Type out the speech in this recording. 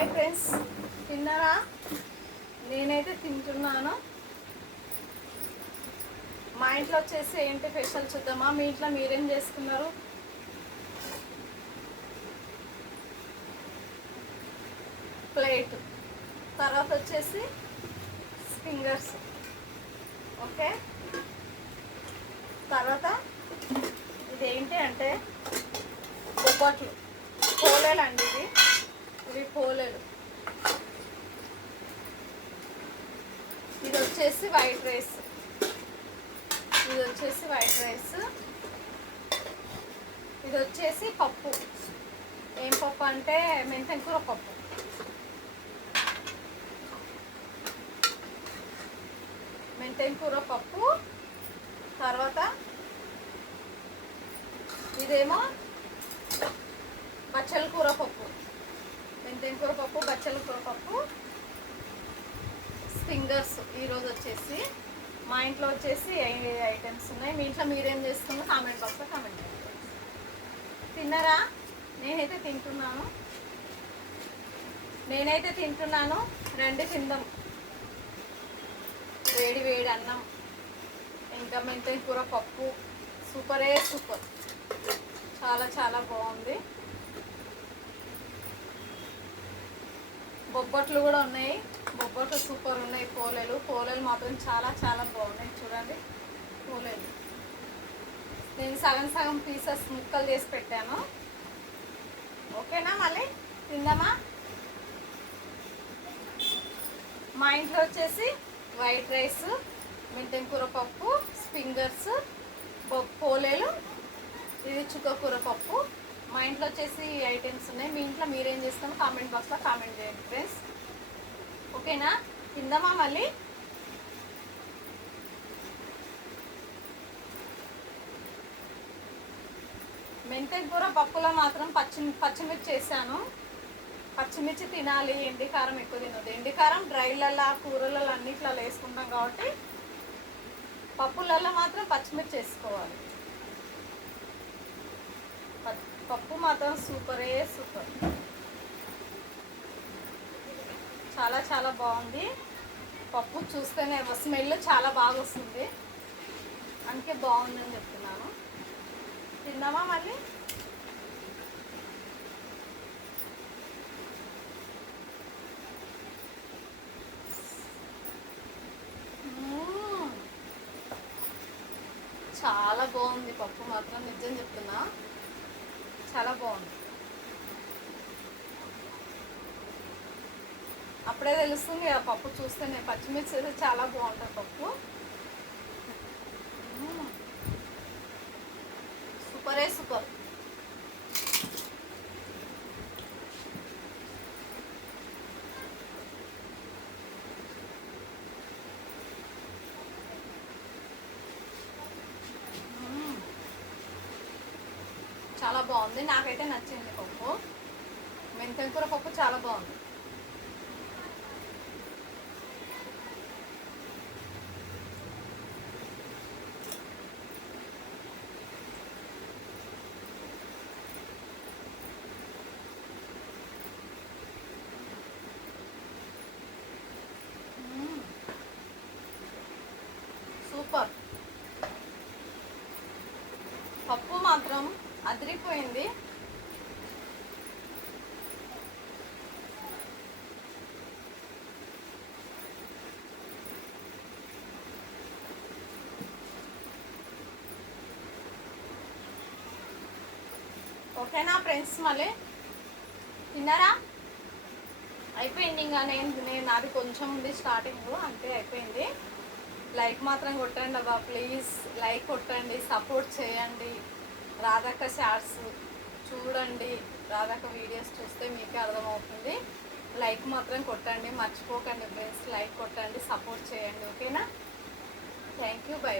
Hi friends, తిన్నారా? నేనైతే తింటున్నాను. మా ఇంట్లో వచ్చేసి ఏంటి స్పెషల్ చూద్దామా? మీ ఇంట్లో మీరేం చేసుకున్నారు? ప్లేట్, తర్వాత వచ్చేసి ఫింగర్స్, ఓకే. తర్వాత ఇదేంటి అంటే బొబ్బట్లు, పోలేలు అండి. ఇవి పోలేలు. ఇది వచ్చేసి వైట్ రైస్. ఇది వచ్చేసి పప్పు. ఏం పప్పు అంటే మెంతం కూర పప్పు. తర్వాత ఇదేమో బచ్చల కూర పప్పు, మెంతం కూర పప్పు, బచ్చల కూర పప్పు, ఫింగర్స్. ఈరోజు వచ్చేసి మా ఇంట్లో వచ్చేసి ఐటమ్స్ ఉన్నాయి. మీ ఇంట్లో మీరేం చేస్తున్నారో కామెంట్ బాక్స్లో కామెంట్ చేయండి. తిన్నారా? నేనైతే తింటున్నాను. రండి తిందాం. వేడి వేడి అన్నం, ఇంకా మెంతం కూర పప్పు. సూపర్, చాలా చాలా బాగుంది. బొబ్బట్లు కూడా ఉన్నాయి. బొబ్బట్లు సూపర్ ఉన్నాయి. పోలేలు మాత్రం చాలా చాలా బాగున్నాయి. చూడండి పోలేలు. నేను సగం పీసెస్ ముక్కలు చేసి పెట్టాను. ఓకేనా? మళ్ళీ తిందామా? మా ఇంట్లో వచ్చేసి వైట్ రైస్, మెంతం కూర పప్పు, ఫింగర్స్, పోలేలు, ఇది చుక్కకూర పప్పు. మా ఇంట్లో వచ్చేసి ఐటమ్స్ ఉన్నాయి. మీ ఇంట్లో మీరేం చేస్తామో కామెంట్ బాక్స్లో కామెంట్ చేయండి ఫ్రెండ్స్. ఓకేనా? తిందామా? మళ్ళీ మెంతం కూర పప్పులో మాత్రం పచ్చిమిర్చి వేసాను. పచ్చిమిర్చి తినాలి, ఎండికారం ఎక్కువ తినదు. ఎండికారం డ్రైలలో, కూరలలో అన్నిట్లో వేసుకుంటాం కాబట్టి పప్పులలో మాత్రం పచ్చిమిర్చి వేసుకోవాలి. పప్పు మాత్రం సూపర్. చాలా చాలా బాగుంది. పప్పు చూస్తేనే స్మెల్ చాలా బాగా వస్తుంది, అందుకే బాగుందని చెప్తున్నాను. తిందామా మళ్ళీ? చాలా బాగుంది పప్పు మాత్రం, నిజం చెప్తున్నా, చాలా బాగుంది. అప్పుడే తెలుస్తుంది ఆ పప్పు చూస్తేనే. పచ్చిమిర్చి అయితే చాలా బాగుంటుంది పప్పు. సూపర్. చాలా బాగుంది, నాకైతే నచ్చింది పప్పు. మెంతం కూర పప్పు చాలా బాగుంది. సూపర్. పప్పు మాత్రం అదిరిపోయింది. ఓకేనా ఫ్రెండ్స్? మళ్ళీ తిన్నారా? అయిపోయింది. ఇంకా నేను నాది కొంచెం ఉంది స్టార్టింగ్, అంతే అయిపోయింది. లైక్ మాత్రం కొట్టండి అబ్బా ప్లీజ్. లైక్ కొట్టండి, సపోర్ట్ చేయండి. రాధక్క షార్ట్స్ చూడండి, రాధక్క వీడియోస్ చూస్తే మీకే అర్థమవుతుంది. లైక్ మాత్రం కొట్టండి, మర్చిపోకండి ఫ్రెండ్స్. లైక్ కొట్టండి, సపోర్ట్ చేయండి. ఓకేనా? Thank you, by.